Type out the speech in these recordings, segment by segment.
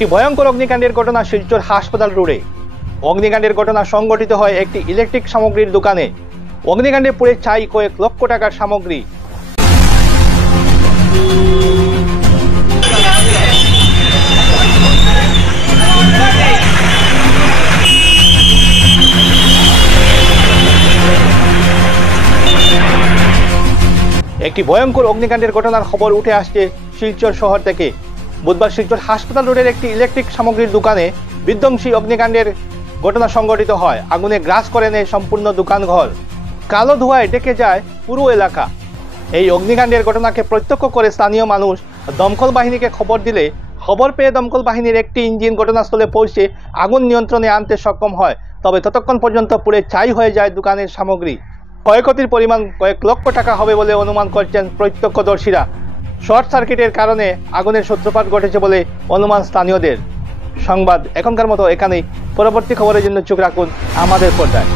একটি ভয়ঙ্কর অগ্নিকাণ্ডের ঘটনা শিলচর হাসপাতাল রোডে। অগ্নিকাণ্ডের ঘটনা সংঘটিত হয় একটি ইলেকট্রিক সামগ্রীর দোকানে। অগ্নিকাণ্ডে পুড়ে ছাই কয়েক লক্ষ টাকার সামগ্রী। একটি ভয়ঙ্কর অগ্নিকাণ্ডের ঘটনার খবর উঠে আসছে শিলচর শহর থেকে। বুধবার শিলচর হাসপাতাল রোডের একটি ইলেকট্রিক সামগ্রীর দোকানে বিধ্বংসী অগ্নিকাণ্ডের ঘটনা সংঘটিত হয়। আগুনে গ্রাস করে নেয় সম্পূর্ণ দোকানঘর। কালো ধোঁয়ায় ঢেকে যায় পুরো এলাকা। এই অগ্নিকাণ্ডের ঘটনাকে প্রত্যক্ষ করে স্থানীয় মানুষ দমকল বাহিনীকে খবর দিলে খবর পেয়ে দমকল বাহিনীর একটি ইঞ্জিন ঘটনাস্থলে পৌঁছে আগুন নিয়ন্ত্রণে আনতে সক্ষম হয়। তবে ততক্ষণ পর্যন্ত পুড়ে ছাই হয়ে যায় দোকানের সামগ্রী। ক্ষয়ক্ষতির পরিমাণ কয়েক লক্ষ টাকা হবে বলে অনুমান করছেন প্রত্যক্ষদর্শীরা। শর্ট সার্কিটের কারণে আগুনের সূত্রপাত ঘটেছে বলে অনুমান স্থানীয়দের। সংবাদ এখনকার মতো এখানেই। পরবর্তী খবরের জন্য চোখ রাখুন আমাদের পর্দায়।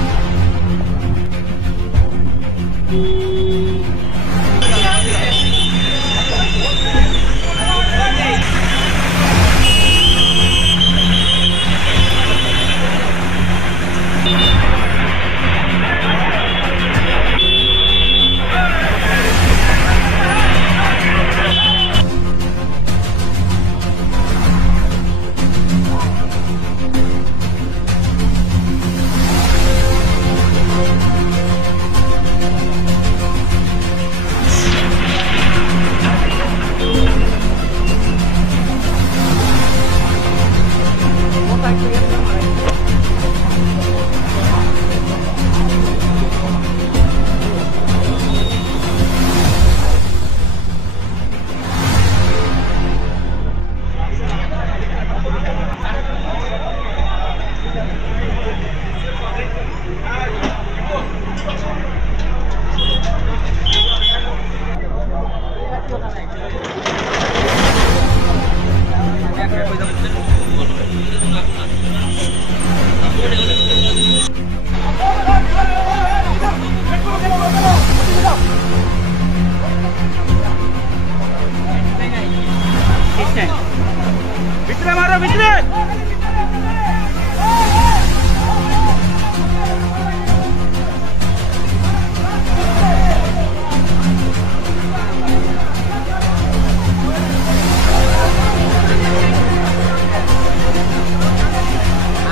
ভিতরে মারো ভিতরে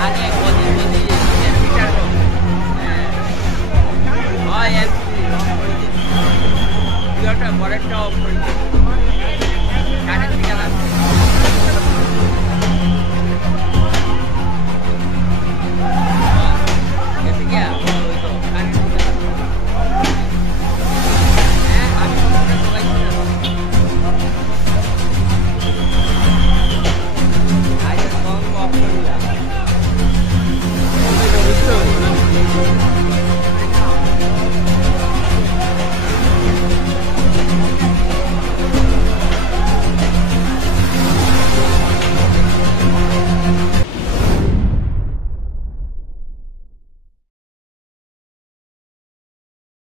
আগে বলি মিটার হয় এলসি অফ করে দিই ভিডিওটা বড়টা অফ করে